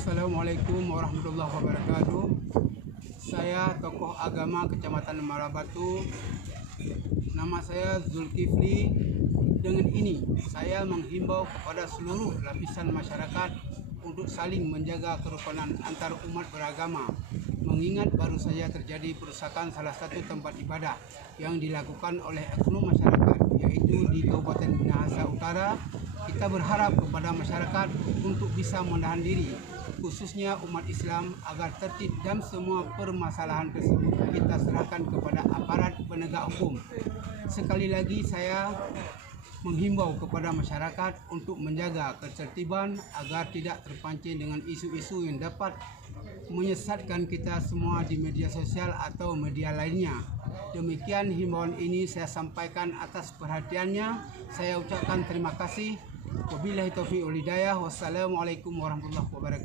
Assalamualaikum warahmatullahi wabarakatuh. Saya tokoh agama Kecamatan Marabatu. Nama saya Zulkifli. Dengan ini saya menghimbau kepada seluruh lapisan masyarakat untuk saling menjaga kerukunan antar umat beragama. Mengingat baru saja terjadi perusakan salah satu tempat ibadah yang dilakukan oleh oknum masyarakat, yaitu di Kabupaten Minahasa Utara. Kita berharap kepada masyarakat untuk bisa menahan diri, khususnya umat Islam, agar tertib dan semua permasalahan tersebut kita serahkan kepada aparat penegak hukum. Sekali lagi saya menghimbau kepada masyarakat untuk menjaga ketertiban agar tidak terpancing dengan isu-isu yang dapat menyesatkan kita semua di media sosial atau media lainnya. Demikian himbauan ini saya sampaikan atas perhatiannya. Saya ucapkan terima kasih. Wabillahi taufiq wal hidayah. Wassalamualaikum warahmatullahi wabarakatuh.